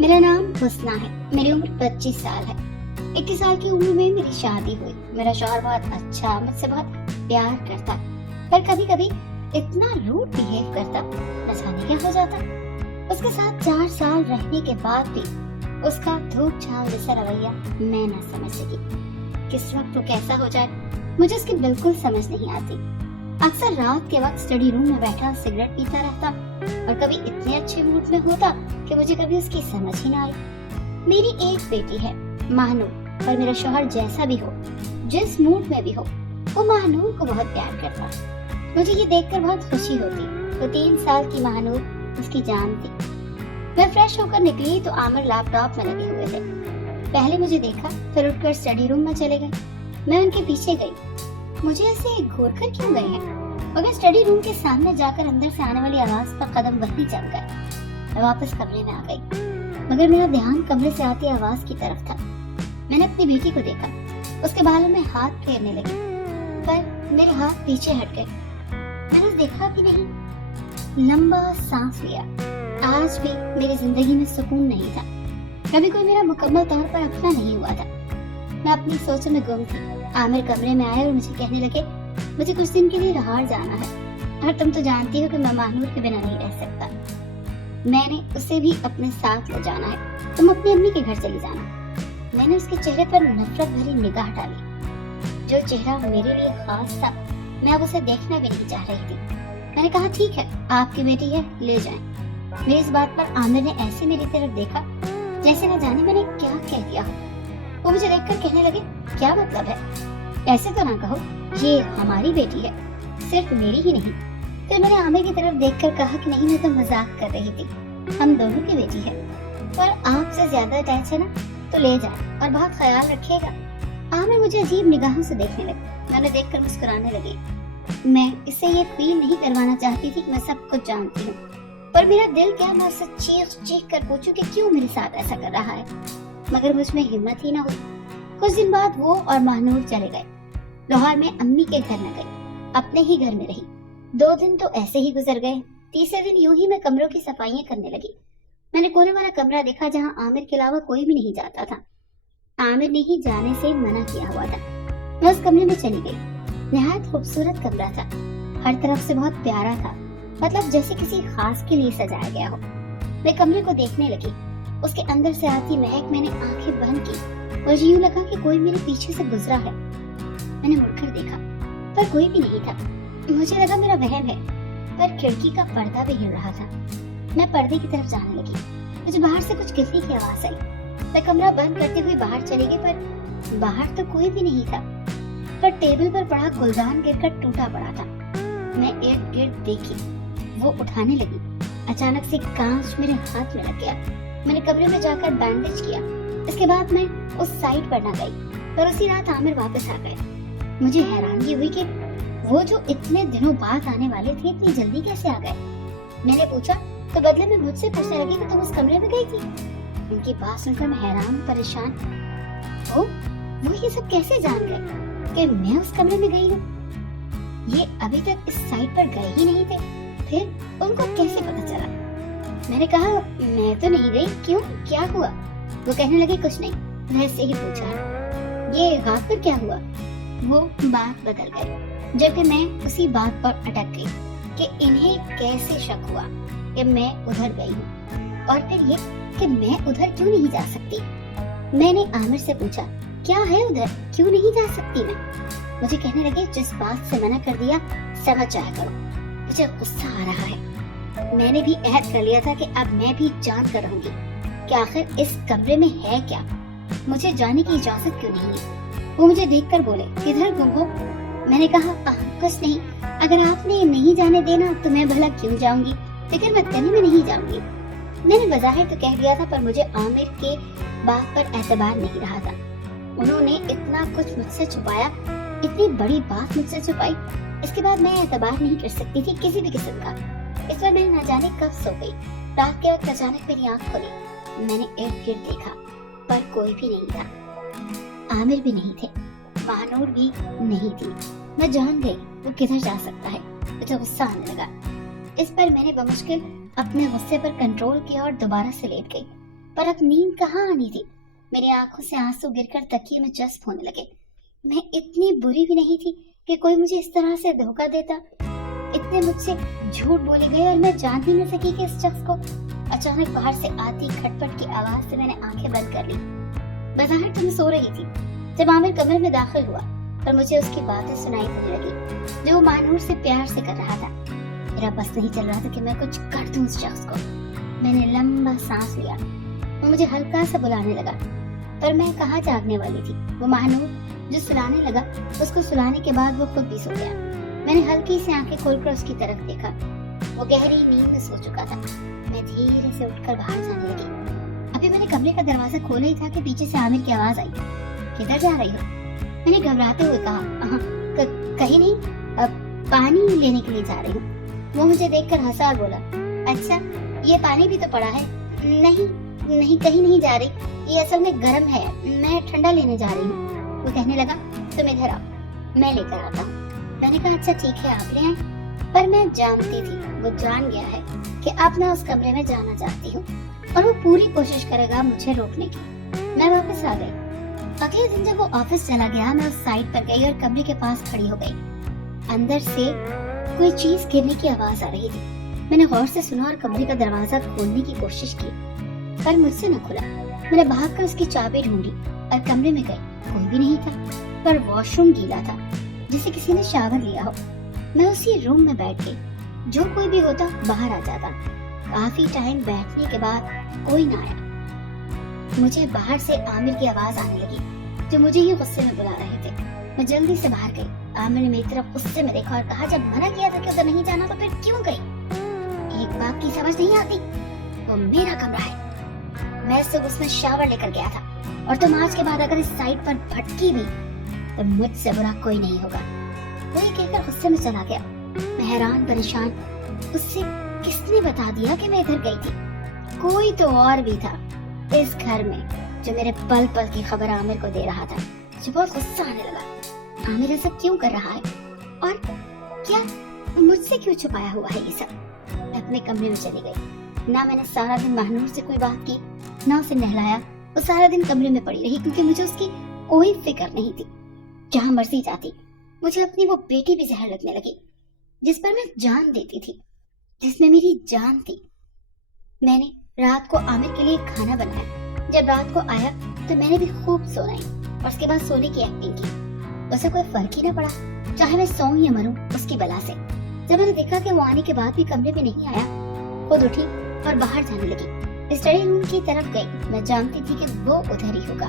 मेरा नाम हुस्ना है। मेरी उम्र 25 साल है। 21 साल की उम्र में मेरी शादी हुई। मेरा शौहर बहुत अच्छा, मुझसे बहुत प्यार करता, पर कभी कभी इतना रूड बिहेव करता, न जाने क्या हो जाता। उसके साथ 4 साल रहने के बाद भी उसका धूप छाव जैसा रवैया मैं न समझ सकी। किस वक्त वो कैसा हो जाए मुझे उसकी बिल्कुल समझ नहीं आती। अक्सर रात के वक्त स्टडी रूम में बैठा सिगरेट पीता रहता और कभी इतने अच्छे मूड में होता कि मुझे कभी उसकी समझ ही ना आई। मेरी एक बेटी है, महानूर, पर मेरा शौहर जैसा भी हो, जिस मूड में भी हो, वो महानूर को बहुत प्यार करता। मुझे ये देखकर बहुत खुशी होती। वो 3 साल की महानूर उसकी जान थी। मैं फ्रेश होकर निकली तो आमिर लैपटॉप में लगे हुए थे। पहले मुझे देखा, फिर उठकर स्टडी रूम में चले गए। मैं उनके पीछे गई। मुझे ऐसे घूर कर क्यों गए हैं? मगर स्टडी रूम के सामने जाकर अंदर से आने वाली आवाज पर कदम वहीं जम गए। मैं वापस कमरे में आ गई, मगर मेरा ध्यान कमरे से आती आवाज की तरफ था। मैंने अपनी बेटी को देखा। उसके बालों में हाथ फेरने लगी, पर मेरे हाथ पीछे हट गए। मैंने देखा भी नहीं। लंबा सांस लिया। आज भी मेरी जिंदगी में सुकून नहीं था। कभी कोई मेरा मुकम्मल तौर पर अपना नहीं हुआ था। मैं अपनी सोचों में गुम थी। आमिर कमरे में आए और मुझे कहने लगे, मुझे कुछ दिन के लिए लाहौर जाना है और तुम तो जानती हो कि मैं महानूर के बिना नहीं रह सकता। मैंने उसे भी अपने साथ ले जाना है। तुम अपनी अम्मी के घर चली जाना। मैंने उसके चेहरे पर नफरत भरी निगाह डाली। जो चेहरा मेरे लिए खास था, मैं अब उसे देखना भी नहीं चाह रही थी। मैंने कहा, ठीक है, आपकी बेटी है, ले जाएं। मेरी इस बात पर आमिर ने ऐसे मेरी तरफ देखा जैसे न जाने मैंने क्या कह दिया हो। वो मुझे देखकर कहने लगे, क्या मतलब है? ऐसे तो ना कहो, ये हमारी बेटी है, सिर्फ मेरी ही नहीं। फिर मैंने आमिर की तरफ देखकर कहा कि नहीं, मैं तो मजाक कर रही थी, हम दोनों की बेटी है। पर आपसे ज्यादा अटैच है ना, तो ले जाए और बहुत ख्याल रखिएगा। आमिर मुझे अजीब निगाहों से देखने लगे। मैंने देखकर मुस्कुराने लगी। मैं इससे ये फील नहीं करवाना चाहती थी कि मैं सब कुछ जानती हूँ, पर मेरा दिल क्या, मैं उससे चीख चीख कर पूछूं कि क्यों मेरे साथ ऐसा कर रहा है, मगर मुझ में हिम्मत ही ना हुई। कुछ दिन बाद वो और महानूर चले गए। लाहौर में अम्मी के घर न गई, अपने ही घर में रही। 2 दिन तो ऐसे ही गुजर गए। तीसरे दिन यूं ही मैं कमरों की सफाइयां करने लगी। मैंने कोने वाला कमरा देखा जहां आमिर के अलावा कोई भी नहीं जाता था। आमिर ने ही जाने से मना किया हुआ था। मैं उस कमरे में चली गई। निहायत खूबसूरत कमरा था, हर तरफ से बहुत प्यारा था, मतलब जैसे किसी खास के लिए सजाया गया हो। मैं कमरे को देखने लगी। उसके अंदर से आती महक मैंने आंखें बंद की। मुझे यूं लगा कि कोई मेरे पीछे से गुजरा है। मैंने मुड़कर देखा, पर कोई भी नहीं था। मुझे लगा मेरा वहम है, पर खिड़की का पर्दा भी हिल रहा था। मैं पर्दे की तरफ जाने लगी। मुझे बाहर से कुछ गिरने की आवाज आई। मैं कमरा बंद करते हुए बाहर चली गई, पर बाहर तो कोई भी नहीं था। पर टेबल पर पड़ा गुलदान गिरकर टूटा पड़ा था। मैं इर्द गिर्द देखी, वो उठाने लगी। अचानक से कांच मेरे हाथ में लग गया। मैंने कमरे में जाकर बैंडेज किया। इसके बाद मैं उस साइड पर न गई, पर उसी रात आमिर वापस आ गए। मुझे हैरानी हुई कि वो जो इतने दिनों बाद आने वाले थे, इतनी जल्दी कैसे आ गए। मैंने पूछा तो बदले में मुझसे पूछने लगी कि तुम उस कमरे में गई थी। उनकी बात सुनकर मैं हैरान परेशान। वो ये सब कैसे जान गए कि मैं उस कमरे में गई हूँ? ये अभी तक इस साइड पर गए ही नहीं थे, फिर उनको कैसे पता चला? मैंने कहा, मैं तो नहीं गई, क्यों, क्या हुआ? वो कहने लगे, कुछ नहीं, वैसे ही पूछा। ये रात पर क्या हुआ? वो बात बदल गई, जबकि मैं उसी बात पर अटक गई कि इन्हें कैसे शक हुआ कि मैं उधर गई हूँ, और फिर ये कि मैं उधर क्यों नहीं जा सकती। मैंने आमिर से पूछा, क्या है उधर, क्यों नहीं जा सकती मैं? मुझे कहने लगे, जिस बात से मना कर दिया समझ जाया करो। मुझे गुस्सा आ रहा है। मैंने भी अहद कर लिया था कि अब मैं भी जान कर रहूंगी कि आखिर इस कमरे में है क्या, मुझे जाने की इजाजत क्यों नहीं है। वो मुझे देखकर बोले, किधर गुम हो? मैंने कहा, कुछ नहीं, अगर आपने नहीं जाने देना तो मैं भला क्यों जाऊंगी, फिक्र मत करनी, मैं नहीं जाऊंगी। मैंने बज़ाहिर तो कह दिया था, पर मुझे आमिर के बात पर एतबार नहीं रहा था। उन्होंने इतना कुछ मुझसे छुपाया, इतनी बड़ी बात मुझसे छुपाई, इसके बाद मैं एतबार नहीं कर सकती थी किसी भी किस्म का। इस पर मैं न जाने कब सो गई। रात के वक्त अचानक मेरी आंख खुली। मैंने इर्द गिर्द देखा, पर कोई भी नहीं था। आमिर भी नहीं थे, महानूर भी नहीं थी। मैं जान गई वो किधर जा सकता है। मुझे गुस्सा आने लगा। इस पर मैंने बमुश्किल अपने गुस्से पर कंट्रोल किया और दोबारा से लेट गई। पर अब नींद कहाँ आनी थी। मेरी आंखों से आंसू गिरकर तकिए में जज्ब होने लगे। मैं इतनी बुरी भी नहीं थी कि कोई मुझे इस तरह से धोखा देता। इतने मुझसे झूठ बोले गए और मैं जान ही न सकी कि इस शख्स को। अचानक बाहर से आती खटपट की आवाज से मैंने आंखें बंद कर ली। बाहर तो मैं सो रही थी जब आमिर कमरे में दाखिल हुआ और मुझे उसकी बातें सुनाई देने लगी जो वो महानूर से प्यार से कर रहा था। मेरा बस नहीं चल रहा था कि मैं कुछ कर दूं उस शख्स को। मैंने लंबा सांस लिया। वो मुझे हल्का सा बुलाने लगा, पर मैं कहाँ जागने वाली थी। वो महानूर जो सुलाने लगा, उसको सुलाने के बाद वो खुद भी सो गया। मैंने हल्की सी आंखें खोलकर उसकी तरफ देखा। वो गहरी नींद में सो चुका था। मैं धीरे से उठकर बाहर जाने लगी। अभी मैंने कमरे का दरवाजा खोला ही था कि पीछे से आमिर की आवाज आई, किधर जा रही हो? मैंने घबराते हुए कहा, कहीं नहीं, पानी लेने के लिए जा रही हूँ। वो मुझे देखकर हंसा और बोला, अच्छा ये पानी भी तो पड़ा है। नहीं कहीं नहीं जा रही, ये असल में गर्म है, मैं ठंडा लेने जा रही हूँ। वो कहने लगा, तुम इधर आओ, मैं लेकर आता हूँ। मैंने कहा, अच्छा ठीक है आप ले आए। पर मैं जानती थी वो जान गया है कि अब मैं उस कमरे में जाना चाहती हूँ और वो पूरी कोशिश करेगा मुझे रोकने की। मैं वापस आ गई। अगले दिन जब वो ऑफिस चला गया, मैं उस साइड पर गई और कमरे के पास खड़ी हो गई। अंदर से कोई चीज गिरने की आवाज आ रही थी। मैंने गौर से सुना और कमरे का दरवाजा खोलने की कोशिश की, पर मुझसे न खुला। मैंने भागकर उसकी चाबी ढूंढी और कमरे में गई। कोई भी नहीं था, पर वॉशरूम गीला था, जिसे किसी ने शावर लिया हो। मैं उसी रूम में बैठ गई। जो कोई भी होता बाहर आ जाता। काफी टाइम बैठने के बाद कोई ना आया। मुझे बाहर से आमिर की आवाज आने लगी, जो मुझे ही गुस्से में बुला रहे थे। मैं जल्दी से बाहर गई। आमिर ने मेरी तरफ गुस्से में देखा और कहा, जब मना किया था कि उधर नहीं जाना तो फिर क्यों गई? एक बात की समझ नहीं आती, वो मेरा कमरा है। मैं सुबह उसमें शावर लेकर गया था और तुम आज के बाद अगर इस साइड पर भटकी भी तो मुझसे बुरा कोई नहीं होगा। वो ये कहकर गुस्से में चला गया। मैं हैरान परेशान, उससे किसने बता दिया कि मैं इधर गई थी? कोई तो और भी था इस घर में जो मेरे पल पल की खबर आमिर को दे रहा था। मुझे बहुत गुस्सा आने लगा। आमिर ऐसा क्यों कर रहा है और क्या मुझसे क्यों छुपाया हुआ है ये सब? मैं अपने कमरे में चली गई। ना मैंने सारा दिन महानूर से कोई बात की, ना उसे नहलाया। वो सारा दिन कमरे में पड़ी रही क्योंकि मुझे उसकी कोई फिक्र नहीं थी। जहाँ मर्जी जाती। मुझे अपनी वो बेटी भी जहर लगने लगी जिस पर मैं जान देती थी, जिसमें मेरी जान थी। मैंने रात को आमिर के लिए खाना बनाया। जब रात को आया तो मैंने भी खूब सोना और उसके बाद सोने की एक्टिंग की। उसे कोई फर्क ही न पड़ा, चाहे मैं सोऊं या मरूं उसकी बला से। जब मैंने देखा कि वो आने के बाद भी कमरे में नहीं आया, खुद उठी और बाहर जाने लगी। स्टडी रूम की तरफ गई। मैं जानती थी कि वो उधर ही होगा।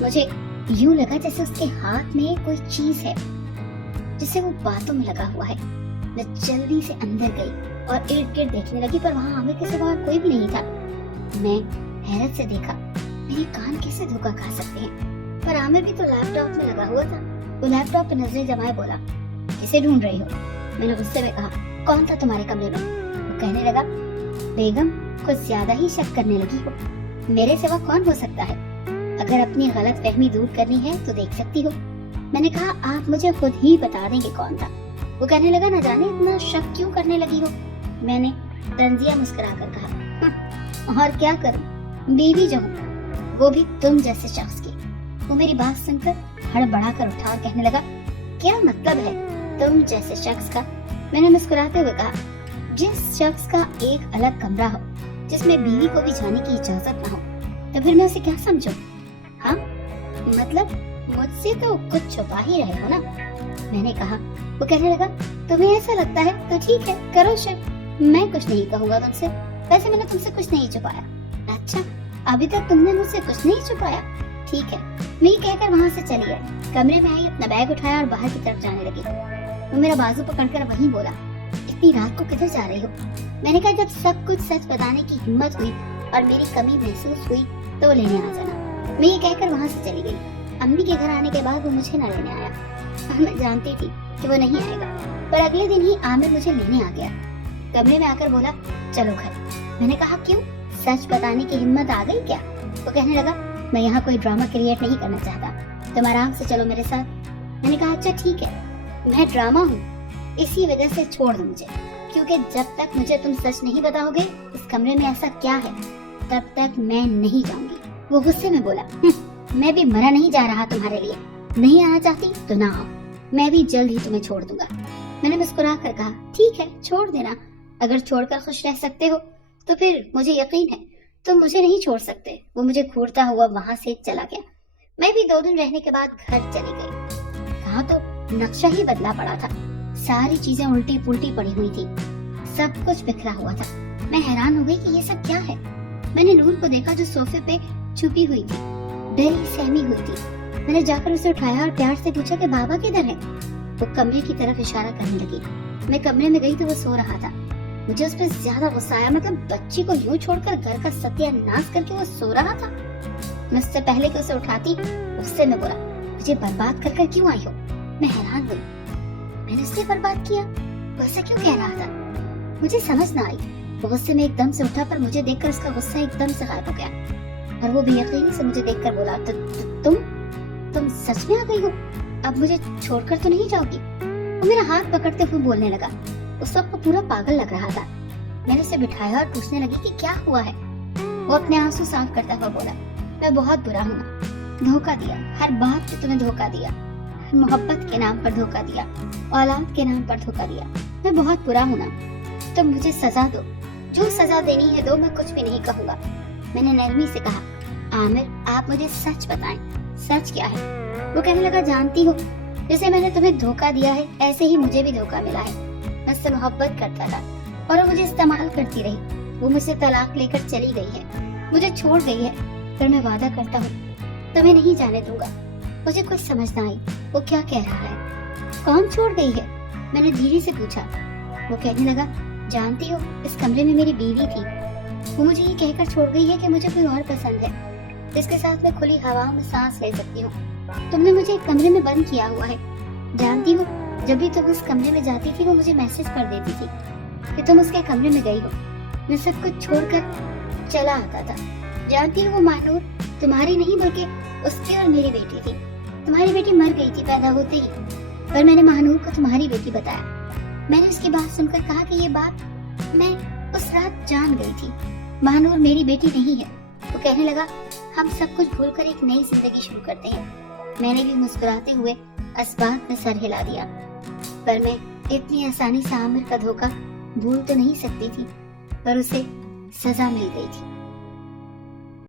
मुझे यूं लगा जैसे उसके हाथ में कोई चीज है जिसे वो बातों में लगा हुआ है। मैं जल्दी से अंदर गई और इर्द गिर्द देखने लगी, पर वहाँ आमिर के सिवा कोई भी नहीं था। मैं हैरत से देखा, मेरे कान कैसे धोखा खा सकते हैं? पर आमिर भी तो लैपटॉप में लगा हुआ था। वो लैपटॉप पे नजरें जमाए बोला, किसे ढूंढ रही हो? मैंने गुस्से में कहा, कौन था तुम्हारे कमरे में? वो कहने लगा, बेगम कुछ ज्यादा ही शक करने लगी हो। मेरे सिवा कौन हो सकता है? अगर अपनी गलत फहमी दूर करनी है तो देख सकती हो। मैंने कहा, आप मुझे खुद ही बता देंगे कौन था। वो कहने लगा, न जाने इतना शक क्यों करने लगी हो। मैंने रंजिया मुस्कुरा कर कहा, और क्या करूं, बीवी जो हूं वो भी तुम जैसे शख्स की। वो मेरी बात सुनकर हड़बड़ा कर उठा और कहने लगा, क्या मतलब है तुम जैसे शख्स का? मैंने मुस्कुराते हुए कहा, जिस शख्स का एक अलग कमरा हो जिसमें बीवी को भी जाने की इजाजत न हो, तो फिर मैं उसे क्या समझूं? हाँ मतलब मुझसे तो कुछ छुपा ही रहे हो ना? मैंने कहा। वो कहने लगा, तुम्हें ऐसा लगता है तो ठीक है, करो शक, मैं कुछ नहीं कहूँगा तुमसे। वैसे मैंने तुमसे कुछ नहीं छुपाया। अच्छा, अभी तक तुमने मुझसे कुछ नहीं छुपाया? ठीक है। मैं कहकर वहाँ से चली गई। कमरे में आई, अपना बैग उठाया और बाहर की तरफ जाने लगी। वो मेरा बाजू पकड़कर वहीं बोला, इतनी रात को किधर जा रही हो? मैंने कहा, जब सब कुछ सच बताने की हिम्मत हुई और मेरी कमी महसूस हुई तो लेने आ जाना। मैं ये कहकर वहाँ से चली गई। अम्मी के घर आने के बाद वो मुझे न लेने आया और मैं जानती थी कि वो नहीं आएगा, पर अगले दिन ही आमिर मुझे लेने आ गया। कमरे में आकर बोला, चलो घर। मैंने कहा, क्यों? सच बताने की हिम्मत आ गई क्या? वो कहने लगा, मैं यहाँ कोई ड्रामा क्रिएट नहीं करना चाहता, तुम आराम से चलो मेरे साथ। मैंने कहा, अच्छा ठीक है, मैं ड्रामा हूँ इसी वजह से छोड़ दो मुझे, क्योंकि जब तक मुझे तुम सच नहीं बताओगे इस कमरे में ऐसा क्या है तब तक मैं नहीं जाऊंगी। वो गुस्से में बोला, मैं भी मरा नहीं जा रहा तुम्हारे लिए, नहीं आना चाहती तो ना आओ, मैं भी जल्द ही तुम्हें छोड़ दूंगा। मैंने मुस्कुरा कर कहा, ठीक है छोड़ देना, अगर छोड़कर खुश रह सकते हो तो फिर मुझे यकीन है तुम मुझे नहीं छोड़ सकते। वो मुझे घूरता हुआ वहां से चला गया। मैं भी 2 दिन रहने के बाद घर चली गई। कहा तो नक्शा ही बदला पड़ा था, सारी चीजें उल्टी पुल्टी पड़ी हुई थी, सब कुछ बिखरा हुआ था। मैं हैरान हो गई कि ये सब क्या है। मैंने नूर को देखा जो सोफे पे छुपी हुई थी, डरी सहमी हुई थी। मैंने जाकर उसे उठाया और प्यार से पूछा कि बाबा किधर है। वो कमरे की तरफ इशारा करने लगी। मैं कमरे में गई तो वो सो रहा था। मुझे उस पर ज्यादा गुस्सा आया, मतलब बच्ची को यूं छोड़कर घर का सत्यानाश करके वो सो रहा था। मैं उससे पहले कि उसे उठाती उससे मैं बोला, मुझे बर्बाद कर क्यों आई हो। मैं हैरान हुई, मैंने उससे बर्बाद किया, वो ऐसा क्यों कह रहा था, मुझे समझ ना आई। वो गुस्से में एकदम से उठा, पर मुझे देखकर उसका गुस्सा एकदम से गायब हो गया और वो बेयकीनी से मुझे देखकर बोला, तुम सच में आ गई हो, अब मुझे छोड़कर तो नहीं जाओगी। वो मेरा हाथ पकड़ते हुए बोलने लगा। उस वक्त पूरा पागल लग रहा था। मैंने उसे बिठाया और पूछने लगी कि क्या हुआ है। वो अपने आंसू साफ करता हुआ बोला, मैं बहुत बुरा हूँ, धोखा दिया, हर बात पे तुम्हें धोखा दिया, मोहब्बत के नाम पर धोखा दिया, औलाद के नाम पर धोखा दिया। मैं बहुत बुरा हूँ ना, तुम मुझे सजा दो, जो सजा देनी है दो, मैं कुछ भी नहीं कहूँगा। मैंने नरमी से कहा, आमिर आप मुझे सच बताएं, सच क्या है। वो कहने लगा, जानती हो जैसे मैंने तुम्हें धोखा दिया है ऐसे ही मुझे भी धोखा मिला है। मैं उससे मोहब्बत करता था और वो मुझे इस्तेमाल करती रही। वो मुझसे तलाक लेकर चली गई है, मुझे छोड़ गई है, पर मैं वादा करता हूँ तुम्हें नहीं जाने दूंगा। मुझे कुछ समझ ना आई, वो क्या कह रहा है। कौन छोड़ गई है, मैंने धीरे से पूछा। वो कहने लगा, जानती हो इस कमरे में मेरी बीवी थी, वो मुझे ये कहकर छोड़ गई है कि मुझे कोई और पसंद है जिसके साथ मैं खुली हवा में सांस ले सकती हूँ। तुमने मुझे एक कमरे में बंद किया हुआ है। जानती हो जब भी तुम उस कमरे में जाती थी वो मुझे मैसेज कर देती थी कि तुम उसके कमरे में गई हो। मैं सब कुछ छोड़कर चला आता था। जानती हो वो महानूर तुम्हारी नहीं बल्कि उसकी और मेरी बेटी थी। तुम्हारी बेटी मर गई थी पैदा होते ही, पर मैंने महानूर को तुम्हारी बेटी बताया। मैंने उसकी बात सुनकर कहा कि ये बात मैं उस रात जान गई थी, महानूर मेरी बेटी नहीं है। वो कहने लगा, हम सब कुछ भूलकर एक नई जिंदगी शुरू करते हैं। मैंने भी मुस्कुराते हुए असबाब में सर हिला दिया, पर मैं इतनी आसानी से आमिर का धोखा भूल तो नहीं सकती थी, पर उसे सजा मिल गई थी।